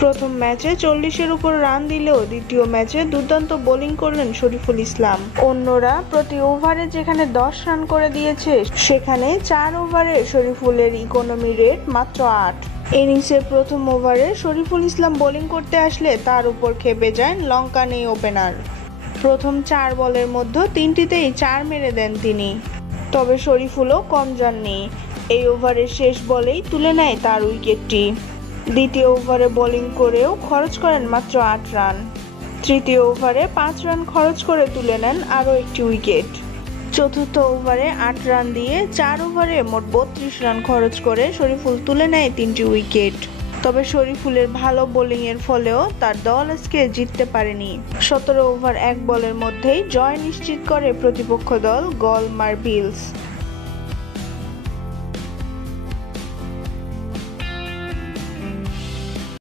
প্রথম ম্যাচে 40-এর উপর রান দিলেও দ্বিতীয় ম্যাচে দুর্দান্ত বোলিং করলেন শরীফুল ইসলাম। অন্যরা প্রতি ওভারে যেখানে 10 রান করে দিয়েছে, সেখানে 4 ওভারে শরীফুলের ইকোনমি রেট মাত্র 8। ইনিংসের প্রথম ওভারে শরীফুল ইসলাম বোলিং করতে আসলে তার উপর খেপে যান লঙ্কান এই ওপেনার। প্রথম 4 বলের মধ্যে 3টিতেই 4 মেরে দেন তিনি। তবে শরীফুলও কম যাননি, এই ওভারের শেষ বলেই তুলে নেয় তার উইকেটটি। দ্বিতীয় ওভারে বোলিং করেও খরচ করেন মাত্র 8 রান। তৃতীয় ওভারে 5 রান খরচ করে তুলে নেন আরও একটি উইকেট। চতুর্থ ওভারে 8 রান দিয়ে 4 ওভারে মোট 32 রান খরচ করে শরীফুল তুলে নেয় 3টি উইকেট। তবে শরীফুলের ভালো বোলিংয়ের ফলেও তার দল আজকে জিততে পারেনি। 17 ওভার 1 বলের মধ্যেই জয় নিশ্চিত করে প্রতিপক্ষ দল গোলমার্ক বিলস।